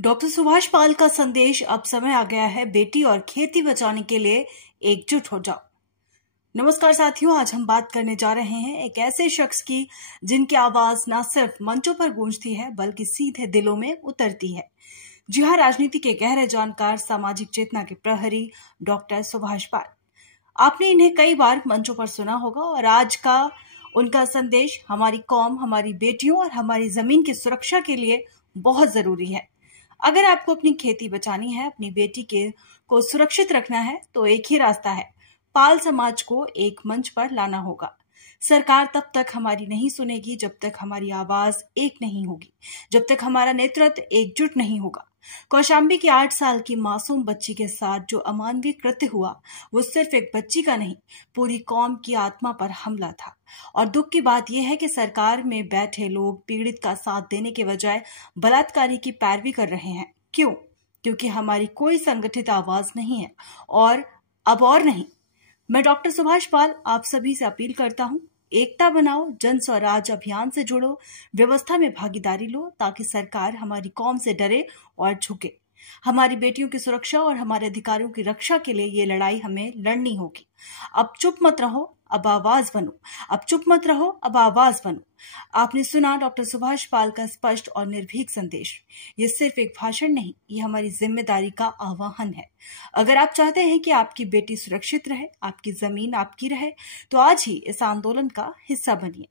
Doctor Subhash पाल का संदेश, अब समय आ गया है बेटी और खेती बचाने के लिए एकजुट हो जाओ। नमस्कार साथियों, आज हम बात करने जा रहे हैं एक ऐसे शख्स की जिनकी आवाज न सिर्फ मंचों पर गूंजती है बल्कि सीधे दिलों में उतरती है। जी हाँ, राजनीति के गहरे जानकार, सामाजिक चेतना के प्रहरी डॉक्टर सुभाष पाल। आपने इन्हें कई बार मंचों पर सुना होगा और आज का उनका संदेश हमारी कौम, हमारी बेटियों और हमारी जमीन की सुरक्षा के लिए बहुत जरूरी है। अगर आपको अपनी खेती बचानी है, अपनी बेटी को सुरक्षित रखना है, तो एक ही रास्ता है, पाल समाज को एक मंच पर लाना होगा। सरकार तब तक हमारी नहीं सुनेगी जब तक हमारी आवाज एक नहीं होगी, जब तक हमारा नेतृत्व एकजुट नहीं होगा। कौशाम्बी की 8 साल की मासूम बच्ची के साथ जो अमानवीय कृत्य हुआ, वो सिर्फ एक बच्ची का नहीं, पूरी कौम की आत्मा पर हमला था। और दुख की बात यह है कि सरकार में बैठे लोग पीड़ित का साथ देने के बजाय बलात्कारी की पैरवी कर रहे हैं। क्यों? क्योंकि हमारी कोई संगठित आवाज नहीं है और अब और नहीं। मैं डॉक्टर सुभाष पाल आप सभी से अपील करता हूं, एकता बनाओ, जन स्वराज अभियान से जुड़ो, व्यवस्था में भागीदारी लो, ताकि सरकार हमारी कौम से डरे और झुके। हमारी बेटियों की सुरक्षा और हमारे अधिकारों की रक्षा के लिए ये लड़ाई हमें लड़नी होगी। अब चुप मत रहो, अब आवाज बनो। अब चुप मत रहो, अब आवाज बनो। आपने सुना डॉक्टर सुभाष पाल का स्पष्ट और निर्भीक संदेश। ये सिर्फ एक भाषण नहीं, ये हमारी जिम्मेदारी का आह्वान है। अगर आप चाहते हैं कि आपकी बेटी सुरक्षित रहे, आपकी जमीन आपकी रहे, तो आज ही इस आंदोलन का हिस्सा बनिए।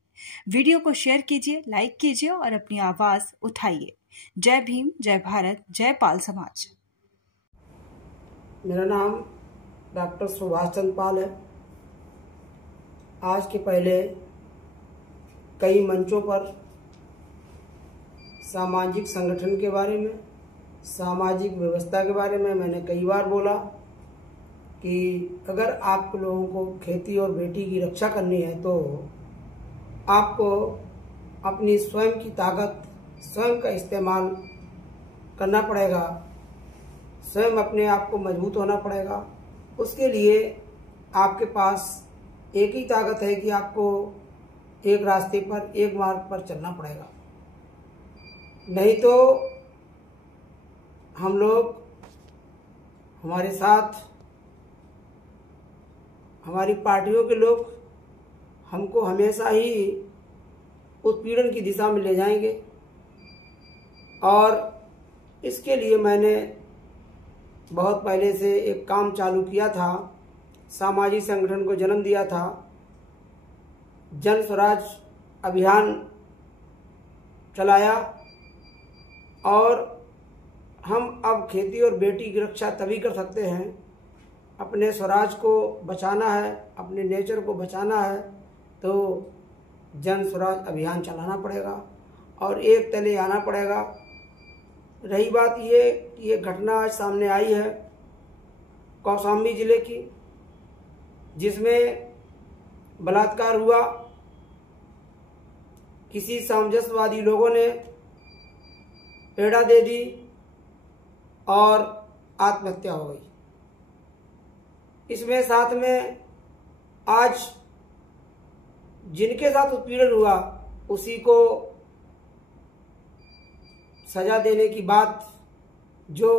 वीडियो को शेयर कीजिए, लाइक कीजिए और अपनी आवाज उठाइए। जय भीम, जय भारत, जय पाल समाज। मेरा नाम डॉक्टर सुभाष चंद्र पाल है। आज के पहले कई मंचों पर सामाजिक संगठन के बारे में, सामाजिक व्यवस्था के बारे में मैंने कई बार बोला कि अगर आप लोगों को खेती और बेटी की रक्षा करनी है तो आपको अपनी स्वयं की ताकत, स्वयं का इस्तेमाल करना पड़ेगा, स्वयं अपने आप को मजबूत होना पड़ेगा। उसके लिए आपके पास एक ही ताकत है कि आपको एक रास्ते पर, एक मार्ग पर चलना पड़ेगा। नहीं तो हम लोग, हमारे साथ हमारी पार्टियों के लोग हमको हमेशा ही उत्पीड़न की दिशा में ले जाएंगे। और इसके लिए मैंने बहुत पहले से एक काम चालू किया था, सामाजिक संगठन को जन्म दिया था, जन स्वराज अभियान चलाया। और हम अब खेती और बेटी की रक्षा तभी कर सकते हैं, अपने स्वराज को बचाना है, अपने नेचर को बचाना है तो जन स्वराज अभियान चलाना पड़ेगा और एक तले आना पड़ेगा। रही बात ये घटना आज सामने आई है कौशाम्बी जिले की, जिसमें बलात्कार हुआ। किसी सामंजस्यवादी लोगों ने पेड़ा दे दी और आत्महत्या हो गई। इसमें साथ में आज जिनके साथ उत्पीड़न हुआ उसी को सजा देने की बात, जो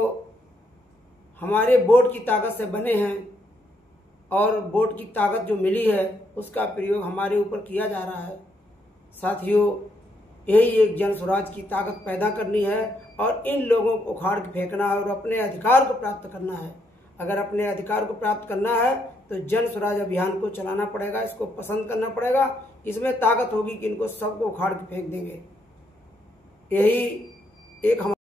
हमारे वोट की ताकत से बने हैं और वोट की ताकत जो मिली है उसका प्रयोग हमारे ऊपर किया जा रहा है। साथियों, यही एक जन स्वराज की ताकत पैदा करनी है और इन लोगों को उखाड़ के फेंकना है और अपने अधिकार को प्राप्त करना है। अगर अपने अधिकार को प्राप्त करना है तो जन स्वराज अभियान को चलाना पड़ेगा, इसको पसंद करना पड़ेगा। इसमें ताकत होगी कि इनको सबको उखाड़ के फेंक देंगे। यही एक